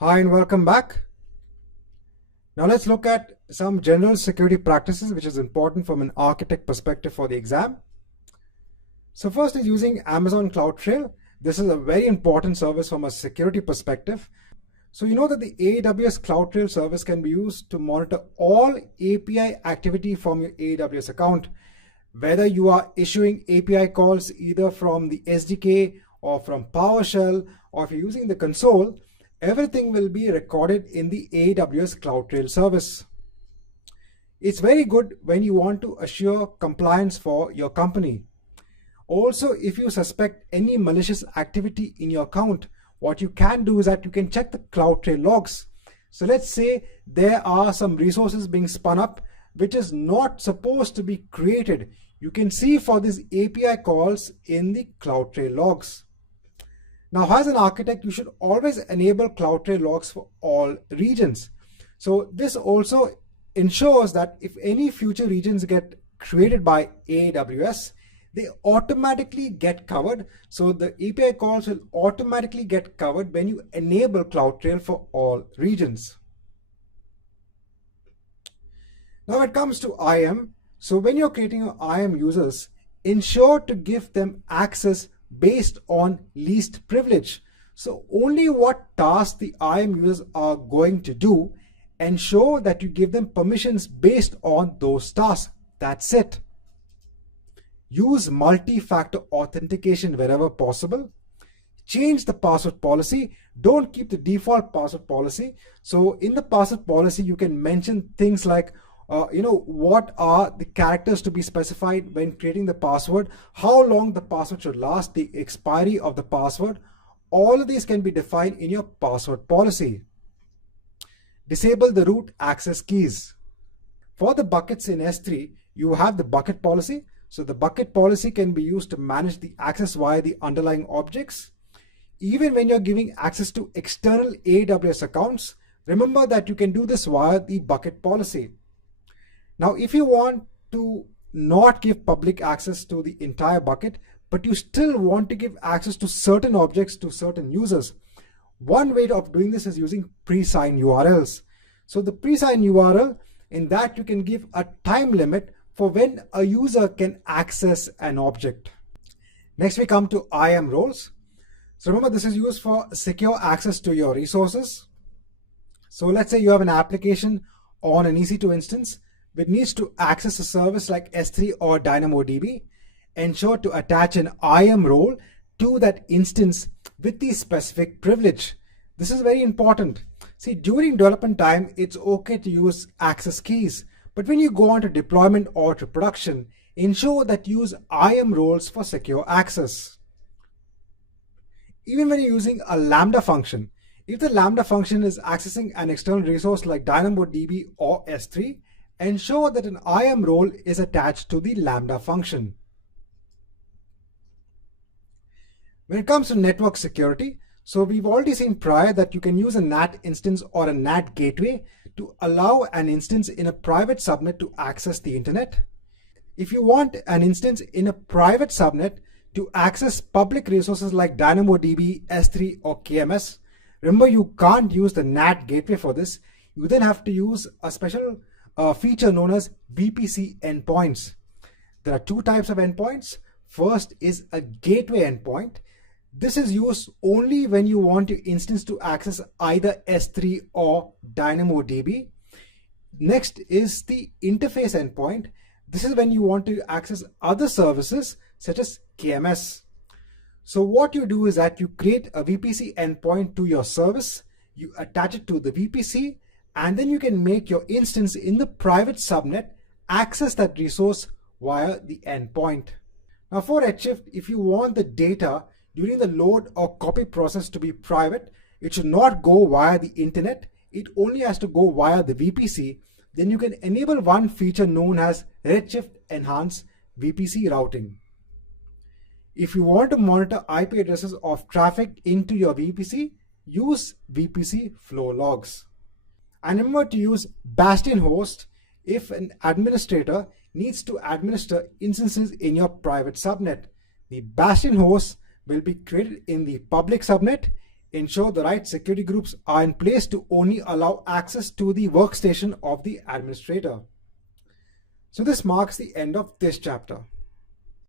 Hi and welcome back. Now let's look at some general security practices which is important from an architect perspective for the exam. So first is using Amazon CloudTrail. This is a very important service from a security perspective. So you know that the AWS CloudTrail service can be used to monitor all API activity from your AWS account, whether you are issuing API calls either from the SDK or from PowerShell, or if you're using the console. Everything will be recorded in the AWS CloudTrail service. It's very good when you want to assure compliance for your company. Also, if you suspect any malicious activity in your account, what you can do is that you can check the CloudTrail logs. So let's say there are some resources being spun up which is not supposed to be created. You can see for these API calls in the CloudTrail logs. Now, as an architect, you should always enable CloudTrail logs for all regions. So this also ensures that if any future regions get created by AWS, they automatically get covered. So the API calls will automatically get covered when you enable CloudTrail for all regions. Now when it comes to IAM, so when you're creating your IAM users, ensure to give them access based on least privilege. So only what tasks the IAM users are going to do, ensure that you give them permissions based on those tasks. That's it. Use multi-factor authentication wherever possible. Change the password policy. Don't keep the default password policy. So in the password policy, you can mention things like what are the characters to be specified when creating the password, how long the password should last, the expiry of the password. All of these can be defined in your password policy. Disable the root access keys. For the buckets in S3, you have the bucket policy. So the bucket policy can be used to manage the access via the underlying objects. Even when you're giving access to external AWS accounts, remember that you can do this via the bucket policy. Now, if you want to not give public access to the entire bucket, but you still want to give access to certain objects to certain users, one way of doing this is using pre-signed URLs. So the pre-signed URL, in that you can give a time limit for when a user can access an object. Next, we come to IAM roles. So remember, this is used for secure access to your resources. So let's say you have an application on an EC2 instance which needs to access a service like S3 or DynamoDB. Ensure to attach an IAM role to that instance with the specific privilege. This is very important. See, during development time, it's okay to use access keys, but when you go on to deployment or to production, ensure that you use IAM roles for secure access. Even when you're using a Lambda function, if the Lambda function is accessing an external resource like DynamoDB or S3, ensure that an IAM role is attached to the Lambda function. When it comes to network security, so we've already seen prior that you can use a NAT instance or a NAT gateway to allow an instance in a private subnet to access the internet. If you want an instance in a private subnet to access public resources like DynamoDB, S3 or KMS, remember you can't use the NAT gateway for this. You then have to use a special feature known as VPC endpoints. There are two types of endpoints. First is a gateway endpoint. This is used only when you want your instance to access either S3 or DynamoDB. Next is the interface endpoint. This is when you want to access other services such as KMS. So what you do is that you create a VPC endpoint to your service, you attach it to the VPC, and then you can make your instance in the private subnet access that resource via the endpoint. Now for Redshift, if you want the data during the load or copy process to be private, it should not go via the internet. It only has to go via the VPC. Then you can enable one feature known as Redshift Enhanced VPC routing. If you want to monitor IP addresses of traffic into your VPC, use VPC flow logs. And remember to use Bastion host if an administrator needs to administer instances in your private subnet. The Bastion host will be created in the public subnet. ensure the right security groups are in place to only allow access to the workstation of the administrator. So this marks the end of this chapter.